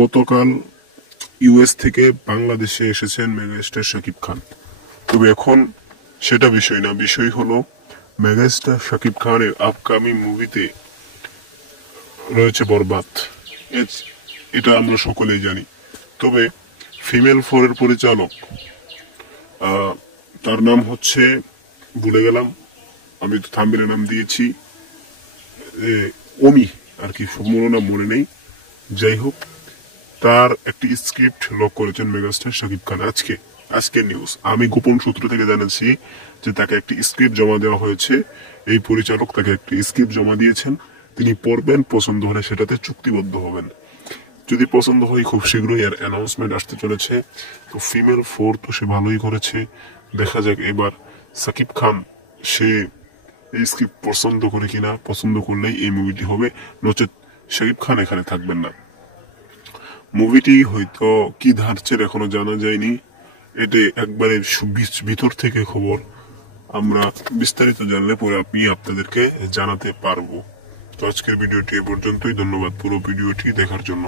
গতকাল ইউএস থেকে বাংলাদেশে এসেছেন মেগাস্টার শাকিব খান। তবে এখন সেটা বিষয় না, বিষয় হলো মেগাস্টার শাকিব খানের আপকামিং মুভিতে রয়েছে বরবাদ। এটা আমরা সকলেই জানি। তবে ফিমেল 4 এর পরিচালক, তার নাম হচ্ছে, ভুলে গেলাম, আমি তো থাম্বনেলে নাম দিয়েছি অমি আর কি, সম্পূর্ণ নাম মনে নেই। যাই হোক, তার একটি স্ক্রিপ্ট লক করেছেন মেগাস্টার শাকিব খান। আজকের নিউজ, আমি গোপন সূত্র থেকে জানাচ্ছি যে তাকে একটি স্ক্রিপ্ট জমা দেওয়া হয়েছে। এই পরিচালক তাকে একটি স্ক্রিপ্ট জমা দিয়েছেন, তিনি পড়বেন, পছন্দ হলে সেটাতে চুক্তিবদ্ধ হবেন। যদি পছন্দ হয় খুব শীঘ্রই এর অ্যানাউন্সমেন্ট আসতে চলেছে। তো ফিমেল 4 তো সে ভালোই করেছে, দেখা যাক এবার শাকিব খান সে এই স্ক্রিপ্ট পছন্দ করে কিনা। পছন্দ করলেই এই মুভিটি হবে, নচেত শাকিব খান এখানে থাকবেন না। মুভিটি হয়তো কি ধারছের এখনো জানা যায়নি, এটি একবারে ভিতর থেকে খবর। আমরা বিস্তারিত জানলে পরে আমি আপনাদেরকে জানাতে পারবো। তো আজকের ভিডিওটি এ পর্যন্তই। ধন্যবাদ পুরো ভিডিওটি দেখার জন্য।